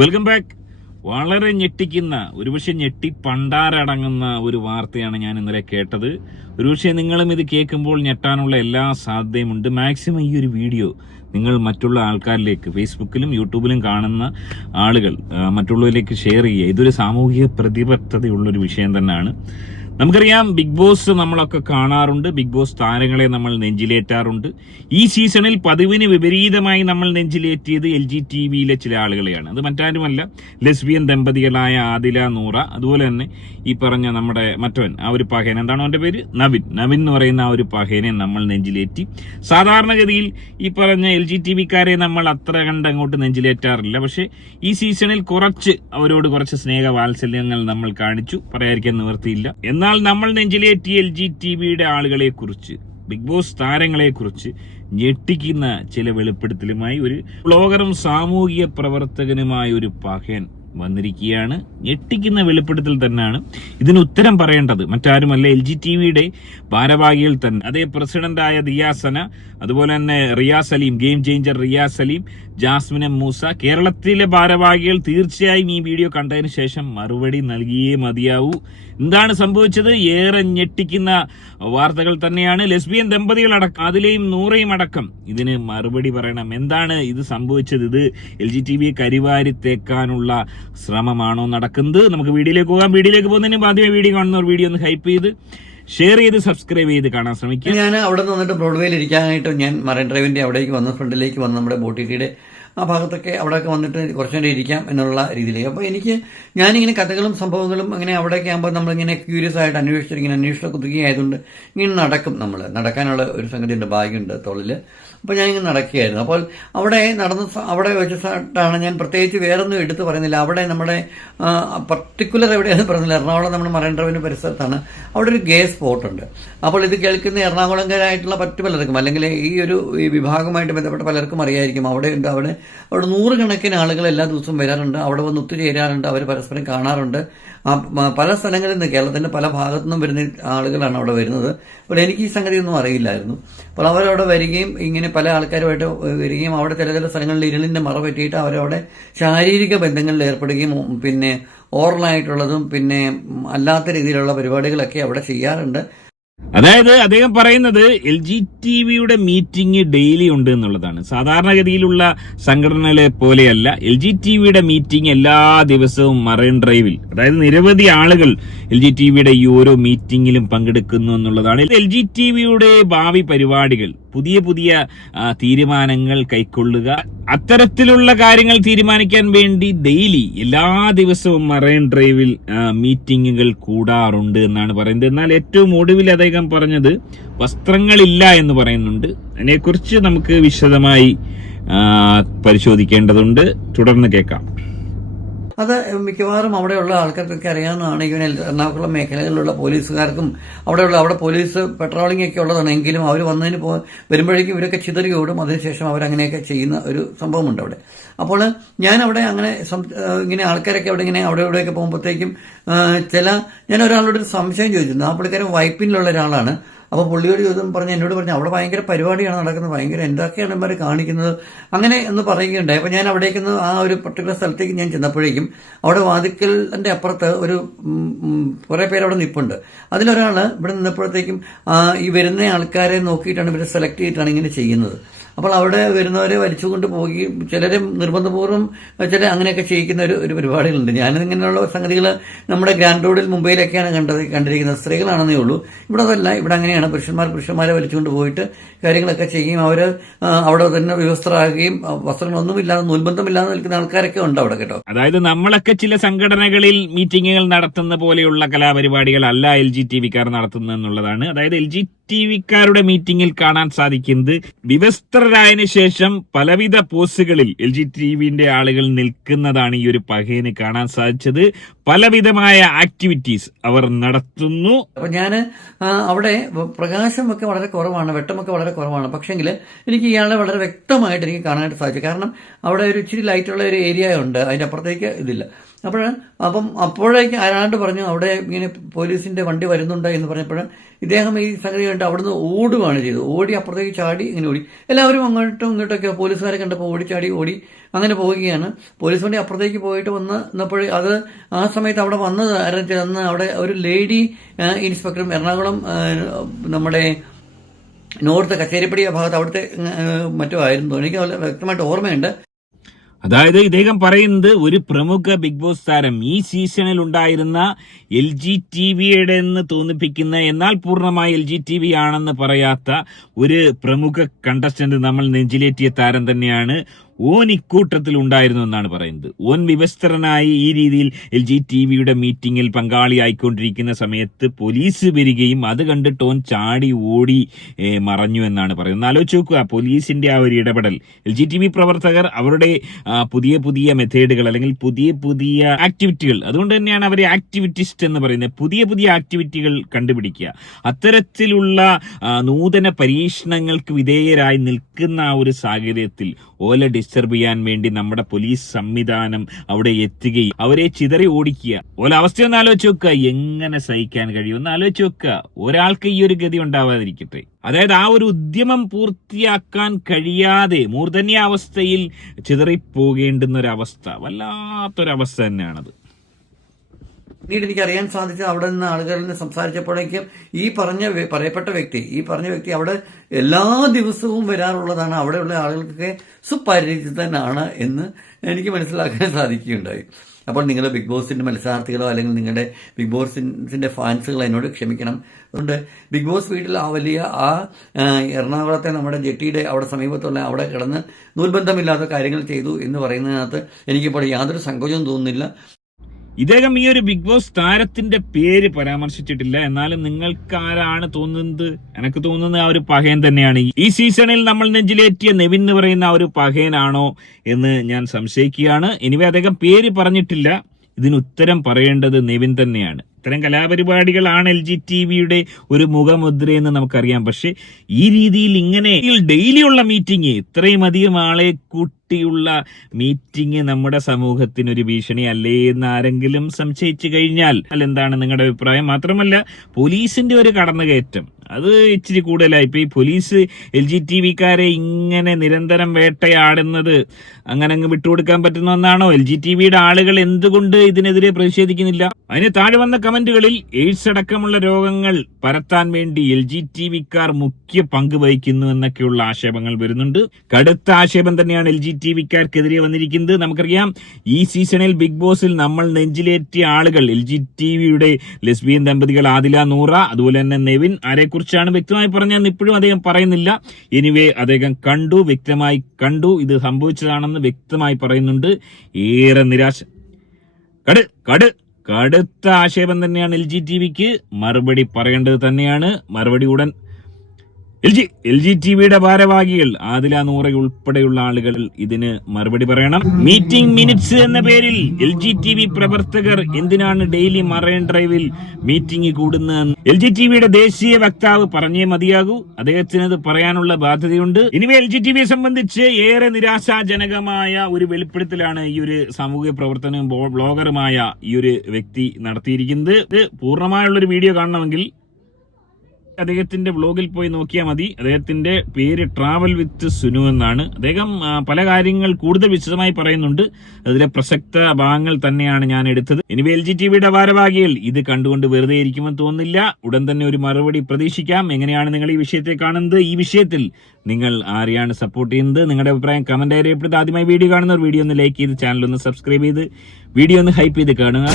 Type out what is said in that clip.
Welcome back. വളരെ ഞെട്ടിക്കുന്ന, ഒരുപക്ഷെ ഞെട്ടി പണ്ടാരടങ്ങുന്ന ഒരു വാർത്തയാണ് ഞാൻ ഇന്നലെ കേട്ടത്. ഒരുപക്ഷെ നിങ്ങളും ഇത് കേൾക്കുമ്പോൾ ഞെട്ടാനുള്ള എല്ലാ സാധ്യതയുമുണ്ട്. മാക്സിമം ഈ ഒരു വീഡിയോ നിങ്ങൾ മറ്റുള്ള ആൾക്കാരിലേക്ക്, ഫേസ്ബുക്കിലും യൂട്യൂബിലും കാണുന്ന ആളുകൾ മറ്റുള്ളവരിലേക്ക് ഷെയർ ചെയ്യുക. ഇതൊരു സാമൂഹിക പ്രതിബദ്ധതയുള്ളൊരു വിഷയം തന്നെയാണ്. നമുക്കറിയാം, ബിഗ് ബോസ് നമ്മളൊക്കെ കാണാറുണ്ട്. ബിഗ് ബോസ് താരങ്ങളെ നമ്മൾ നെഞ്ചിലേറ്റാറുണ്ട്. ഈ സീസണിൽ പതിവിന് വിപരീതമായി നമ്മൾ നെഞ്ചിലേറ്റിയത് LGTVയിലെ ചില ആളുകളെയാണ്. അത് മറ്റാരുമല്ല, ലെസ്ബിയൻ ദമ്പതികളായ ആദില, നൂറ, അതുപോലെ തന്നെ ഈ പറഞ്ഞ നമ്മുടെ മറ്റവൻ, ആ ഒരു പഹയൻ, എന്താണ് അവന്റെ പേര്, നവിൻ എന്ന് പറയുന്ന ആ ഒരു പഹയനെ നമ്മൾ നെഞ്ചിലേറ്റി. സാധാരണഗതിയിൽ ഈ പറഞ്ഞ LGTVക്കാരെ നമ്മൾ അത്ര കണ്ട് അങ്ങോട്ട് നെഞ്ചിലേറ്റാറില്ല. പക്ഷെ ഈ സീസണിൽ അവരോട് കുറച്ച് സ്നേഹവാത്സല്യങ്ങൾ നമ്മൾ കാണിച്ചു, പറയാതിരിക്കാൻ നിവൃത്തിയില്ല. എന്നാൽ നമ്മൾ നെഞ്ചിലേറ്റിയ LGTVയുടെ ആളുകളെ കുറിച്ച്, ബിഗ് ബോസ് താരങ്ങളെ കുറിച്ച് ഞെട്ടിക്കുന്ന ചില വെളിപ്പെടുത്തലുമായി ഒരു ബ്ലോഗറും സാമൂഹിക പ്രവർത്തകനുമായ ഒരു പഹയൻ വന്നിരിക്കുകയാണ്. ഞെട്ടിക്കുന്ന വെളിപ്പെടുത്തൽ തന്നെയാണ്. ഇതിന് ഉത്തരം പറയേണ്ടത് മറ്റാരുമല്ല, LGTVയുടെ ഭാരവാഹികൾ തന്നെ. അതേ പ്രസിഡന്റായ ദിയാസന, അതുപോലെ തന്നെ Riyas Saleem, game changer Riyas Saleem, Jasmin M Moosa, കേരളത്തിലെ ഭാരവാഹികൾ തീർച്ചയായും ഈ വീഡിയോ കണ്ടതിന് ശേഷം മറുപടി നൽകിയേ മതിയാവൂ. എന്താണ് സംഭവിച്ചത്? ഏറെ ഞെട്ടിക്കുന്ന വാർത്തകൾ തന്നെയാണ്. ലെസ്ബിയൻ ദമ്പതികളടക്കം, അതിലെയും നൂറയും അടക്കം ഇതിന് മറുപടി പറയണം. എന്താണ് ഇത് സംഭവിച്ചത്? ഇത് LGTVയെ കരിവാരി തേക്കാനുള്ള ശ്രമമാണോ നടക്കുന്നത്? നമുക്ക് വീഡിയോയിലേക്ക് പോകാം. വീഡിയോയിലേക്ക് പോകുന്നതിന് ആദ്യമേ വീഡിയോ കാണുന്നവർ വീഡിയോ ഒന്ന് ഹൈപ്പ് ചെയ്ത് ഷെയർ ചെയ്ത് സബ്സ്ക്രൈബ് ചെയ്ത് കാണാൻ ശ്രമിക്കുക. ഞാൻ അവിടെ നിന്നിട്ട് ബ്രോഡ്വേയിൽ ഇരിക്കാനായിട്ട് ഞാൻ മറൈൻ ഡ്രൈവിന്റെ അവിടേക്ക് വന്ന് ഫ്രണ്ടിലേക്ക് വന്ന് നമ്മുടെ ബോട്ടിയുടെ ആ ഭാഗത്തൊക്കെ അവിടെയൊക്കെ വന്നിട്ട് കുറച്ചു നേരം ഇരിക്കാം എന്നുള്ള രീതിയിലേക്ക്. അപ്പോൾ ഞാനിങ്ങനെ കഥകളും സംഭവങ്ങളും അങ്ങനെ അവിടെയൊക്കെ ആകുമ്പോൾ നമ്മളിങ്ങനെ ക്യൂരിയസ് ആയിട്ട് അന്വേഷിച്ച കുതുകിയായതുകൊണ്ട് ഇങ്ങനെ നടക്കാനുള്ള ഒരു സംഗതി ഉണ്ട്, ഭാഗ്യമുണ്ട് തോളിൽ. അപ്പോൾ ഞാനിങ്ങനെ നടക്കുകയായിരുന്നു. അപ്പോൾ അവിടെ വെച്ചിട്ടാണ് ഞാൻ പ്രത്യേകിച്ച് വേറൊന്നും എടുത്ത് പറയുന്നില്ല. അവിടെ നമ്മുടെ പർട്ടിക്കുലർ എവിടെയാണെന്ന് പറയുന്നില്ല, എറണാകുളം നമ്മുടെ മറൈൻ ഡ്രൈവിന് പരിസരത്താണ്. അവിടെ ഒരു ഗേ സ്പോട്ട് ഉണ്ട്. അപ്പോൾ ഇത് കേൾക്കുന്ന എറണാകുളംകാരായിട്ടുള്ള മറ്റു പലർക്കും, അല്ലെങ്കിൽ ഈ വിഭാഗമായിട്ട് ബന്ധപ്പെട്ട പലർക്കും അറിയായിരിക്കും. അവിടെ നൂറുകണക്കിന് ആളുകൾ എല്ലാ ദിവസവും വരാറുണ്ട്, അവിടെ വന്ന് ഒത്തുചേരാറുണ്ട്, അവർ പരസ്പരം കാണാറുണ്ട്. പല സ്ഥലങ്ങളിൽ നിന്ന്, കേരളത്തിന്റെ പല ഭാഗത്തു നിന്നും വരുന്ന ആളുകളാണ് അവിടെ വരുന്നത്. അപ്പോൾ എനിക്ക് ഈ സംഗതി ഒന്നും അറിയില്ലായിരുന്നു. അപ്പോൾ അവരവിടെ വരികയും ഇങ്ങനെ പല ആൾക്കാരുമായിട്ട് വരികയും അവിടെ ചില സ്ഥലങ്ങളിൽ ഇരുളിന്റെ മറ പറ്റിയിട്ട് അവരവിടെ ശാരീരിക ബന്ധങ്ങളിൽ ഏർപ്പെടുകയും പിന്നെ ഓറലായിട്ടുള്ളതും പിന്നെ അല്ലാത്ത രീതിയിലുള്ള പരിപാടികളൊക്കെ അവിടെ ചെയ്യാറുണ്ട്. അതായത് അദ്ദേഹം പറയുന്നത് LGTVയുടെ മീറ്റിംഗ് ഡെയിലി ഉണ്ട് എന്നുള്ളതാണ്. സാധാരണഗതിയിലുള്ള സംഘടനകളെ പോലെയല്ല, LGTVയുടെ മീറ്റിംഗ് എല്ലാ ദിവസവും മറൈൻ ഡ്രൈവിൽ, അതായത് നിരവധി ആളുകൾ LGTVയുടെ ഈ ഓരോ മീറ്റിംഗിലും പങ്കെടുക്കുന്നു എന്നുള്ളതാണ്. LGTVയുടെ ഭാവി പരിപാടികൾ, പുതിയ തീരുമാനങ്ങൾ കൈക്കൊള്ളുക, അത്തരത്തിലുള്ള കാര്യങ്ങൾ തീരുമാനിക്കാൻ വേണ്ടി ഡെയിലി എല്ലാ ദിവസവും മറൈൻ ഡ്രൈവിൽ മീറ്റിംഗുകൾ കൂടാറുണ്ട് എന്നാണ് പറയുന്നത്. എന്നാൽ ഏറ്റവും ഒടുവിൽ അദ്ദേഹം പറഞ്ഞത് വസ്ത്രങ്ങളില്ല എന്ന് പറയുന്നുണ്ട്. അതിനെക്കുറിച്ച് നമുക്ക് വിശദമായി പരിശോധിക്കേണ്ടതുണ്ട്. തുടർന്ന് കേൾക്കാം. അത് മിക്കവാറും അവിടെയുള്ള ആൾക്കാർക്കൊക്കെ അറിയാവുന്നതാണ്. ഇവൻ എറണാകുളം മേഖലകളിലുള്ള പോലീസുകാർക്കും അവിടെ പോലീസ് പെട്രോളിംഗ് ഒക്കെ ഉള്ളതാണ്. എങ്കിലും അവർ വരുമ്പോഴേക്കും ഇവരൊക്കെ ചിതറി ഓടും. അതിനുശേഷം അവരങ്ങനെയൊക്കെ ചെയ്യുന്ന ഒരു സംഭവമുണ്ട് അവിടെ. അപ്പോൾ ഞാൻ അവിടെ അങ്ങനെ ഇങ്ങനെ ആൾക്കാരൊക്കെ ഇവിടെയൊക്കെ പോകുമ്പോഴത്തേക്കും ഞാൻ ഒരാളോട് ഒരു സംശയം ചോദിച്ചിട്ടുണ്ട്. ആ പുള്ളിക്കാരൻ വൈപ്പിനിലുള്ള ഒരാളാണ്. അപ്പോൾ പുള്ളിയോട് എന്നോട് പറഞ്ഞു അവിടെ ഭയങ്കര പരിപാടിയാണ് നടക്കുന്നത്, ഭയങ്കര എന്തൊക്കെയാണ് ഇവർ കാണിക്കുന്നത് അങ്ങനെ എന്ന് പറയുകയുണ്ടായി. അപ്പോൾ ഞാൻ അവിടേക്ക് ആ ഒരു പർട്ടിക്കുലർ സ്ഥലത്തേക്ക് ഞാൻ ചെന്നപ്പോഴേക്കും അവിടെ വാതിക്കലിന്റെ അപ്പുറത്ത് കുറേ പേര് അവിടെ നിൽപ്പുണ്ട്. അതിലൊരാൾ ഇവിടെ നിന്നപ്പോഴത്തേക്കും ഈ വരുന്ന ആൾക്കാരെ നോക്കിയിട്ടാണ് ഇവർ സെലക്ട് ചെയ്തിട്ടാണ് ഇങ്ങനെ ചെയ്യുന്നത്. അപ്പോൾ അവിടെ വരുന്നവരെ വലിച്ചുകൊണ്ട് പോകുകയും ചിലരെ നിർബന്ധപൂർവ്വം അങ്ങനെയൊക്കെ ചെയ്യിക്കുന്ന ഒരു പരിപാടികളുണ്ട്. ഞാനിങ്ങനെയുള്ള സംഗതികൾ നമ്മുടെ ഗ്രാൻഡ് റോഡിൽ മുംബൈയിലൊക്കെയാണ് കണ്ടിരിക്കുന്നത്. സ്ത്രീകളാണെന്നേ ഉള്ളൂ. ഇവിടെ അതല്ല, ഇവിടെ അങ്ങനെയാണ്. പുരുഷന്മാരെ വലിച്ചുകൊണ്ട് പോയിട്ട് കാര്യങ്ങളൊക്കെ ചെയ്യുകയും അവർ അവിടെ തന്നെ വ്യവസ്ഥരാകുകയും വസ്ത്രങ്ങളൊന്നുമില്ലാതെ നൂൽബന്ധമില്ലാതെ നിൽക്കുന്ന ആൾക്കാരൊക്കെ ഉണ്ട് അവിടെ കേട്ടോ. അതായത് നമ്മളൊക്കെ ചില സംഘടനകളിൽ മീറ്റിങ്ങുകൾ നടത്തുന്ന പോലെയുള്ള കലാപരിപാടികളല്ല LGTVക്കാർ നടത്തുന്നത് എന്നുള്ളതാണ്. അതായത് LGTVക്കാരുടെ മീറ്റിംഗിൽ കാണാൻ സാധിക്കുന്നത് വിവസ്ത്രരായതിനു ശേഷം പലവിധ പോസുകളിൽ LGTVന്റെ ആളുകൾ നിൽക്കുന്നതാണ് ഈ ഒരു പഹയന് കാണാൻ സാധിച്ചത്. പലവിധമായ ആക്ടിവിറ്റീസ് അവർ നടത്തുന്നു. അപ്പൊ ഞാൻ അവിടെ പ്രകാശമൊക്കെ വളരെ കുറവാണ്, വെട്ടമൊക്കെ വളരെ കുറവാണ്. പക്ഷെങ്കിൽ എനിക്ക് ഇയാളെ വളരെ വ്യക്തമായിട്ട് എനിക്ക് കാണാനായിട്ട് സാധിച്ചു. കാരണം അവിടെ ഒരു ഇച്ചിരി ലൈറ്റുള്ള ഒരു ഏരിയ ഉണ്ട്, അതിന്റെ അപ്പുറത്തേക്ക് ഇതില്ല. അപ്പം അപ്പോഴേക്ക് ആരാണ്ട് പറഞ്ഞു അവിടെ ഇങ്ങനെ പോലീസിന്റെ വണ്ടി വരുന്നുണ്ട് എന്ന് പറഞ്ഞപ്പോൾ ഇദ്ദേഹം ഈ സംഗതി കണ്ട് അവിടുന്ന് ഓടുകയാണ് ചെയ്തത്. ഓടി അപ്പുറത്തേക്ക് ചാടി ഇങ്ങനെ ഓടി. എല്ലാവരും അങ്ങോട്ടും ഇങ്ങോട്ടൊക്കെ പോലീസുകാരെ കണ്ടപ്പോൾ ഓടിച്ചാടി ഓടി അങ്ങനെ പോവുകയാണ്. പോലീസ് വണ്ടി അപ്പുറത്തേക്ക് പോയിട്ട് വന്നപ്പോൾ അത് ആ സമയത്ത് അവിടെ വന്നത് അന്ന് അവിടെ ഒരു ലേഡി ഇൻസ്പെക്ടറും എറണാകുളം നമ്മുടെ നോർത്ത് കച്ചേരിപ്പടി ഭാഗത്ത് അവിടുത്തെ മറ്റോ ആയിരുന്നു, എനിക്ക് വ്യക്തമായിട്ട് ഓർമ്മയുണ്ട്. അതായത് ഇദ്ദേഹം പറയുന്നത് ഒരു പ്രമുഖ ബിഗ് ബോസ് താരം ഈ സീസണിൽ ഉണ്ടായിരുന്ന LGTV-യുടെ എന്ന് തോന്നിപ്പിക്കുന്ന എന്നാൽ പൂർണ്ണമായി LGTV ആണെന്ന് പറയാത്ത ഒരു പ്രമുഖ കണ്ടസ്റ്റന്റ് നമ്മൾ നെഞ്ചിലേറ്റിയ താരം തന്നെയാണ്. ഓൻ ഇക്കൂട്ടത്തിൽ ഉണ്ടായിരുന്നു എന്നാണ് പറയുന്നത്. ഓൻ വിവസ്ത്രനായി ഈ രീതിയിൽ LGTV-യുടെ മീറ്റിംഗിൽ പങ്കാളിയായിക്കൊണ്ടിരിക്കുന്ന സമയത്ത് പോലീസ് വരികയും അത് കണ്ടിട്ട് ഓൻ ചാടി ഓടി മറഞ്ഞു എന്നാണ് പറയുന്നത്. ആലോചിച്ച് നോക്കുക, പോലീസിന്റെ ആ ഒരു ഇടപെടൽ. LGTV പ്രവർത്തകർ അവരുടെ പുതിയ പുതിയ മെത്തേഡുകൾ അല്ലെങ്കിൽ പുതിയ പുതിയ ആക്ടിവിറ്റികൾ, അതുകൊണ്ട് തന്നെയാണ് അവരെ ആക്ടിവിറ്റിസ്റ്റ് എന്ന് പറയുന്നത്, പുതിയ പുതിയ ആക്ടിവിറ്റികൾ കണ്ടുപിടിക്കുക. അത്തരത്തിലുള്ള നൂതന പരീക്ഷണങ്ങൾക്ക് വിധേയരായി നിൽക്കുന്ന ആ ഒരു സാഹചര്യത്തിൽ ഓലെ ഡിസ്റ്റർബ് ചെയ്യാൻ വേണ്ടി നമ്മുടെ പോലീസ് സംവിധാനം അവിടെ എത്തുകയും അവരെ ചിതറി ഓടിക്കുക. ഓല അവസ്ഥയൊന്ന് ആലോചിച്ച് നോക്കുക, എങ്ങനെ സഹിക്കാൻ കഴിയും ഒന്ന് ആലോചിച്ച് നോക്കുക. ഒരാൾക്ക് ഈ ഒരു ഗതി ഉണ്ടാവാതിരിക്കട്ടെ. അതായത് ആ ഒരു ഉദ്യമം പൂർത്തിയാക്കാൻ കഴിയാതെ മൂർധന്യാവസ്ഥയിൽ ചിതറിപ്പോകേണ്ടുന്ന ഒരവസ്ഥ, വല്ലാത്തൊരവസ്ഥ തന്നെയാണത്. പിന്നീട് എനിക്ക് അറിയാൻ സാധിച്ചത് അവിടെ നിന്ന് ആളുകളിൽ നിന്ന് സംസാരിച്ചപ്പോഴേക്കും ഈ പറയപ്പെട്ട വ്യക്തി അവിടെ എല്ലാ ദിവസവും വരാറുള്ളതാണ്, അവിടെയുള്ള ആളുകൾക്ക് സുപരിചിതനാണ് എന്ന് എനിക്ക് മനസ്സിലാക്കാൻ സാധിക്കുകയുണ്ടായി. അപ്പോൾ നിങ്ങൾ ബിഗ് ബോസിന്റെ മത്സരാർത്ഥികളോ അല്ലെങ്കിൽ നിങ്ങളുടെ ബിഗ് ബോസിന്റെ ഫാൻസുകളോ എന്നോട് ക്ഷമിക്കണം. അതുകൊണ്ട് ബിഗ് ബോസ് വീട്ടിൽ ആ വലിയ എറണാകുളത്തെ നമ്മുടെ ജെട്ടിയുടെ അവിടെ സമീപത്തുള്ള അവിടെ കിടന്ന് നൂൽബന്ധമില്ലാത്ത കാര്യങ്ങൾ ചെയ്തു എന്ന് പറയുന്നതിനകത്ത് എനിക്കിപ്പോൾ യാതൊരു സങ്കോചവും തോന്നുന്നില്ല. ഇദ്ദേഹം ഈ ഒരു ബിഗ് ബോസ് താരത്തിന്റെ പേര് പരാമർശിച്ചിട്ടില്ല. എന്നാലും നിങ്ങൾക്ക് ആരാണ് തോന്നുന്നത്? എനിക്ക് തോന്നുന്നത് ആ ഒരു പഹയൻ തന്നെയാണ്. ഈ സീസണിൽ നമ്മൾ നെഞ്ചിലേറ്റിയ നെവിൻ എന്ന് പറയുന്ന ആ ഒരു പഹയനാണോ എന്ന് ഞാൻ സംശയിക്കുകയാണ്. എനിവേ അദ്ദേഹം പേര് പറഞ്ഞിട്ടില്ല. ഇതിന് ഉത്തരം പറയേണ്ടത് നെവിൻ തന്നെയാണ്. ഇത്തരം കലാപരിപാടികളാണ് LGTV-യുടെ ഒരു മുഖമുദ്രയെന്ന് നമുക്കറിയാം. പക്ഷെ ഈ രീതിയിൽ ഇങ്ങനെ ഡെയിലിയുള്ള മീറ്റിംഗ്, ഇത്രയും അധികം ആളെ കൂട്ടിയുള്ള മീറ്റിംഗ് നമ്മുടെ സമൂഹത്തിനൊരു ഭീഷണി അല്ലേ എന്ന് ആരെങ്കിലും സംശയിച്ചു കഴിഞ്ഞാൽ എന്താണ് നിങ്ങളുടെ അഭിപ്രായം? മാത്രമല്ല പോലീസിന്റെ ഒരു കടന്നുകയറ്റം അത് ഇച്ചിരി കൂടുതലായി. ഇപ്പൊ ഈ പോലീസ് LGTV-ക്കാരെ ഇങ്ങനെ നിരന്തരം വേട്ടയാടുന്നത് അങ്ങനെ അങ്ങ് വിട്ടുകൊടുക്കാൻ പറ്റുന്ന ഒന്നാണോ? LGTV-യുടെ ആളുകൾ എന്തുകൊണ്ട് ഇതിനെതിരെ പ്രതിഷേധിക്കുന്നില്ല? അതിന് താഴെ വന്ന കമന്റുകളിൽ എയ്ഡ്സ് അടക്കമുള്ള രോഗങ്ങൾ പരത്താൻ വേണ്ടി LGTV-ക്കാർ മുഖ്യ പങ്ക് വഹിക്കുന്നു എന്നൊക്കെയുള്ള ആക്ഷേപങ്ങൾ വരുന്നുണ്ട്. കടുത്ത ആക്ഷേപം തന്നെയാണ് LGTV-ക്കാർക്കെതിരെ വന്നിരിക്കുന്നത്. നമുക്കറിയാം ഈ സീസണിൽ ബിഗ് ബോസിൽ നമ്മൾ നെഞ്ചിലേറ്റിയ ആളുകൾ LGTV-യുടെ ലെസ്ബിയൻ ദമ്പതികൾ ആദില നൂറ, അതുപോലെ തന്നെ നെവിൻ. ആരെക്കുറിച്ചാണ് വ്യക്തമായി പറഞ്ഞാൽ ഇപ്പോഴും അദ്ദേഹം പറയുന്നില്ല. എനിവേ അദ്ദേഹം വ്യക്തമായി കണ്ടു, ഇത് സംഭവിച്ചതാണെന്ന് വ്യക്തമായി പറയുന്നുണ്ട്. ഏറെ നിരാശ, കടുത്ത ആക്ഷേപം തന്നെയാണ് LGTV-ക്ക്. മറുപടി പറയേണ്ടത് തന്നെയാണ്. മറുപടി ഉടൻ LGTV-യുടെ ഭാരവാഹികൾ ആദില നൂറ ഉൾപ്പെടെയുള്ള ആളുകൾ ഇതിന് മറുപടി പറയണം. മീറ്റിംഗ് മിനിറ്റ്സ് എന്ന പേരിൽ LGTV പ്രവർത്തകർ എന്തിനാണ് ഡെയിലി മറൈൻ ഡ്രൈവിൽ മീറ്റിംഗ് കൂടുന്നത്? LGTV-യുടെ ദേശീയ വക്താവ് പറഞ്ഞേ മതിയാകൂ. അദ്ദേഹത്തിന് അത് പറയാനുള്ള ബാധ്യതയുണ്ട്. ഇനിവേ LGTV-യെ സംബന്ധിച്ച് ഏറെ നിരാശാജനകമായ ഒരു വെളിപ്പെടുത്തലാണ് ഈ ഒരു സാമൂഹിക പ്രവർത്തനം ബ്ലോഗറുമായ ഈ ഒരു വ്യക്തി നടത്തിയിരിക്കുന്നത്. ഇത് പൂർണ്ണമായുള്ളൊരു വീഡിയോ കാണണമെങ്കിൽ അദ്ദേഹത്തിന്റെ വ്ലോഗിൽ പോയി നോക്കിയാൽ മതി. അദ്ദേഹത്തിന്റെ പേര് ട്രാവൽ വിത്ത് സുനു എന്നാണ്. അദ്ദേഹം പല കാര്യങ്ങൾ കൂടുതൽ വിശദമായി പറയുന്നുണ്ട്. അതിലെ പ്രസക്ത ഭാഗങ്ങൾ തന്നെയാണ് ഞാൻ എടുത്തത്. ഇനി LGTV-യുടെ ഭാരവാഹികൾ ഇത് കണ്ടുകൊണ്ട് വെറുതെ ഇരിക്കുമെന്ന് തോന്നുന്നില്ല. ഉടൻ തന്നെ ഒരു മറുപടി പ്രതീക്ഷിക്കാം. എങ്ങനെയാണ് നിങ്ങൾ ഈ വിഷയത്തെ കാണുന്നത്? ഈ വിഷയത്തിൽ നിങ്ങൾ ആരെയാണ് സപ്പോർട്ട് ചെയ്യുന്നത്? നിങ്ങളുടെ അഭിപ്രായം കമന്റായി രേഖപ്പെടുത്തുക. ആദ്യമായി വീഡിയോ കാണുന്നവർ വീഡിയോ ഒന്ന് ലൈക്ക് ചെയ്ത് ചാനൽ ഒന്ന് സബ്സ്ക്രൈബ് ചെയ്ത് വീഡിയോ ഒന്ന് ഹൈപ്പ് ചെയ്ത് കാണുക.